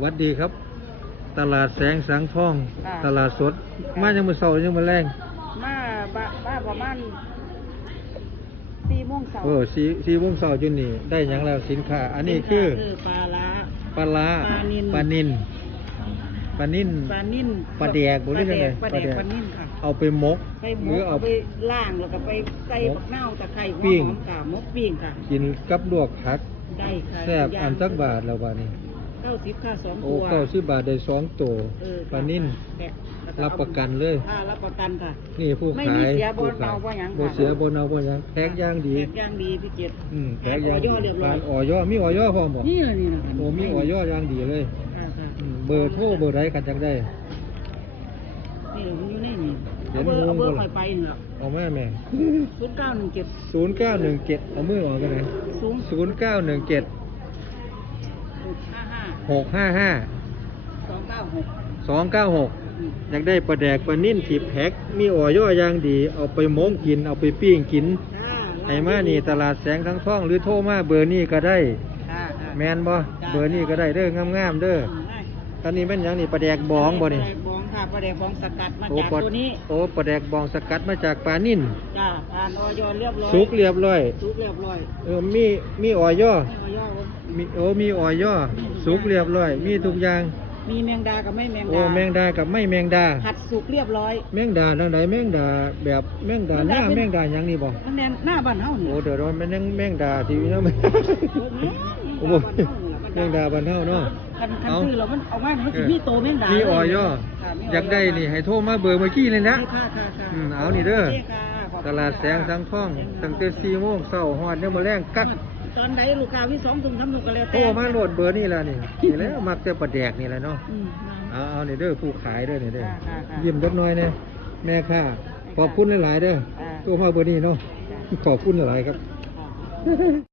หวัดดีครับตลาดแสงสังทอง ค่ะ ตลาดสดมายังมือเสาร์ยังมือแรง มาบ้าประมาณ4 โมงเช้า สี่โมงเสาร์จุนนี่ได้หยังแล้วสินค้าอันนี้คือ ปลาร้า ปลาร้า ปลานิล ปลานินปลานิน ปลานิ่น ปลาแดกบ่หรือยังไง ปลาแดกปลานิ่นค่ะ เอาไปมก ไปห ห ม รื ก อเอา เอาไปล่างแล้วก็ไปใส่ผักเน่าตะไคร้หัว ปิ้ง หอมกะมกปิ้งค่ะ กินกับลวกผัก ได้ค่ะ แซ่บอันสักบาทแล้วบาทนี้ 90ค่ะ2 โอ้ ตัว 90 บาทได้2ตัว ปลานิ่น แกะแล้วก็ รับประกันเลย ค่ะรับประกันค่ะ นี่ผู้ ไม่ ขาย มีเสียบ่ ผู้ เนา ขาย บ่หยัง บ่ ค่ะ เสียบ่เนาบ่หยังแพ็กอย่างดี แกะย่างดีพี่เกียรติ แพ็กอย่าง ออยเรียบร้อย ร้านออยมีออยพร้อมบ่ นี่เลยนี่นะ โอ้มีออยอย่างดีเลย ค่ะค่ะ เบอร์โทรเบอร์ใดกันจังได้ นี่มันอยู่ในนี่ เห็น เอาเบอร์ งงบ่ล่ะ คอยไปนี่แหละ เอาแม่0917 0917เอามือออกกันนะ 0917 55 655 296อยากได้ปลาแดกปลานิ่นที่แพ็คมีออยอย่างดี เอาไปม้งกินเอาไปปิ้งกินไอ้มานี่ตลาดแสงทั้งท่องหรือโทรมาเบอร์นี้ก็ได้ แมนบ่เบอร์นี้ก็ได้เด้องามๆเด้อตอนนี้เป็นหยังนี่ปลาแดกบองบ่นี่ ปลาแดกบองค่ะปลาแดกบองสกัดมา โอ้ จาก ปลา ตัวนี้ โอ้ปลาแดกบองสกัดมาจากปลานิ่น จ้าผ่านออยเรียบร้อย สุกเรียบร้อย สุกเรียบร้อย มีออย ออย มีออยสุกเรียบร้อย มีทุกอย่าง มีแมงดากับไม่แมง โอ้ ดา แมงดากับไม่แมงดา ผัดสุกเรียบร้อย แมงดาดังใดแมงดาแบบแมงดาหน้าแมงดาหยังนี่บ่ มันแน่นหน้าบ้านเฮานี่ โอ้เดี๋ยวเราแม่งแมงดาที่นี่เนาะ โอ้โหแมงดาบ้านเฮาเนาะ คันซื้อแล้วมันเอามามันสิมีโตแมงดา มี มี ออยอยากได้นี่ให้โทรมาเบอร์เมื่อกี้เลยนะ ค่ะค่ะค่ะ เอานี่เด้อ โคค่ะขอบคุณ ตลาดแสงสังท่องตั้งแต่4 โมงเช้าฮอดเนี่ยามมื้อแรงกัก ตอนใดลูกค้ามี2 ถุง3 ถุงก็แล้ว โทร แต่ มาโหลดเบอร์นี่แล้วนี่นี่แหล้วมักแต่ปลาแดกนี่แหละเนาะ อืม เอานี่เด้อผู้ขายเด้อนี่เด้อ ค่ะ ยิ้มเล็กน้อยเนี่ยแม่ค่าขอบคุณหลายๆเด้อ ค่ะ ตัวมาเบอร์นี้เนาะขอบคุณหลายๆครับ ค่ะ